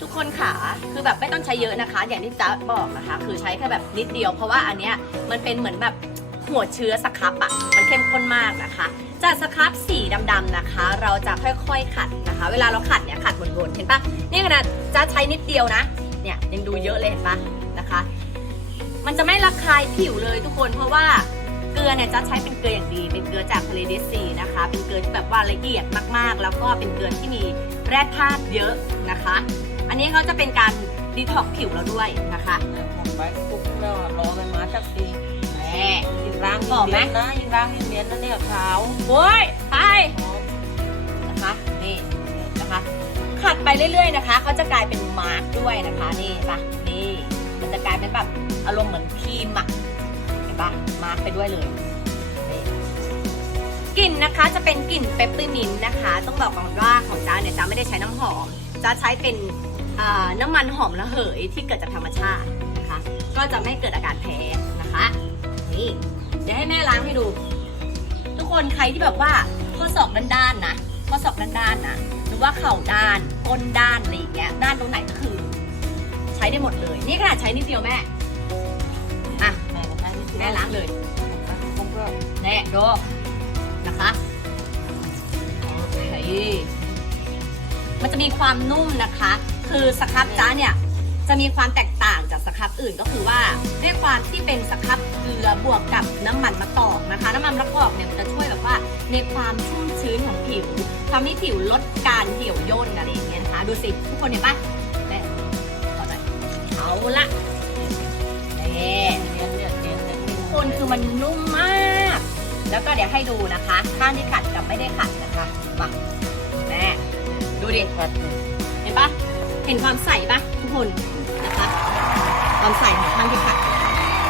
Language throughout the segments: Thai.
ทุกคนขาคือแบบไม่ต้องใช้เยอะนะคะ อย่างที่จ๊ะบอกนะคะ คือใช้แค่แบบนิดเดียว เพราะว่าอันเนี้ยมันเป็นเหมือนแบบหัวเชื้อสครับอะมันเข้มข้นมากนะคะ จากสครับสีดำๆนะคะ เราจะค่อยๆขัดนะคะ เวลาเราขัดเนี่ยขัดวนๆเห็นปะนี่ขนาดจ๊ะใช้นิดเดียวนะ เนี่ยยังดูเยอะเลยเห็นปะนะคะ มันจะไม่ระคายผิวเลยทุกคน เพราะว่าเกลือเนี่ยจะใช้เป็นเกลืออย่างดี เป็นเกลือจากทะเลเดดซีนะคะ เป็นเกลือที่แบบว่าละเอียดมากๆ แล้วก็เป็นเกลือที่มีแร่ธาตุเยอะนะคะ อันนี้เขาจะเป็นการดีท็อกผิวเราด้วยนะคะของไปปุ๊บแล้วรอมันมาสักทีแหมยิงร่างหอมไหมเนียนนะยิงร่างยิงเนียนนะเนี่ยขาวโอ้ยไปหอมนะคะนี่นะคะขัดไปเรื่อยๆนะคะเขาจะกลายเป็นมาร์กด้วยนะคะนี่ปะนี่มันจะกลายเป็นแบบอารมณ์เหมือนครีมอะเห็นปะมาร์กไปด้วยเลยนี่กลิ่นนะคะจะเป็นกลิ่นเปปเปอร์มินต์นะคะ ต้องบอกก่อนว่าของจ้าเนี่ยจ้าไม่ได้ใช้น้ำหอม จ้าใช้เป็นน้ำมันหอมระเหยที่เกิดจากธรรมชาตินะคะ ก็จะไม่เกิดอาการแพ้นะคะนี่เดี๋ยวให้แม่ล้างให้ดู ทุกคนใครที่แบบว่าข้อศอกด้านๆนะข้อศอกด้านๆนะหรือว่าเข่าด้านก้นด้านอะไรอย่างเงี้ยด้านตรงไหนก็คือ ใช้ได้หมดเลย นี่ขนาดใช้นิดเดียวแม่อะแม่ก็ใช้นิดเดียวแม่ล้างเลยแน่ดูนะคะโอเค มันจะมีความนุ่มนะคะ คือสครับจ้าเนี่ยจะมีความแตกต่างจากสครับอื่นก็คือว่าด้วยความที่เป็นสครับเกลือบวกกับน้ำมันมะกอกนะคะ น้ำมันมะกอกเนี่ยมันจะช่วยแบบว่าในความชุ่มชื้นของผิวทำให้ผิวลดการเหี่ยวย่นอะไรอย่างเงี้ยนะคะดูสิทุกคนเห็นปะแม่ขอหน่อยเอาละนี่เนี่ยเนียนเนี่ยนิ่มคนคือมันนุ่มมาก แล้วก็เดี๋ยวให้ดูนะคะข้างที่ขัดกับไม่ได้ขัดนะคะมา ดูดิขัดเนี่ยเห็นปะเห็นความใสปะทุกคนนะคะ ความใสของข้างที่ขัด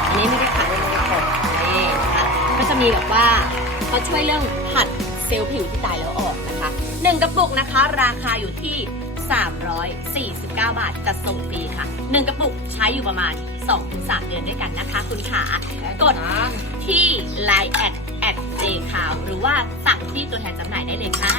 อันนี้ไม่ได้ขัดนะคะนี่นะคะก็จะมีแบบว่าเขาช่วยเรื่องผัดเซลล์ผิวที่ตายแล้วออกนะคะหนึ่งกระปุกนะคะ ราคาอยู่ที่ 349 บาทจัดส่งฟรีค่ะหนึ่งกระปุกใช้อยู่ประมาณ 2-3 เดือนด้วยกันนะคะ คุณขากดนะที่ Line แอดแอดเจคาวหรือว่าสั่งที่ตัวแทนจำหน่ายได้เลยค่ะ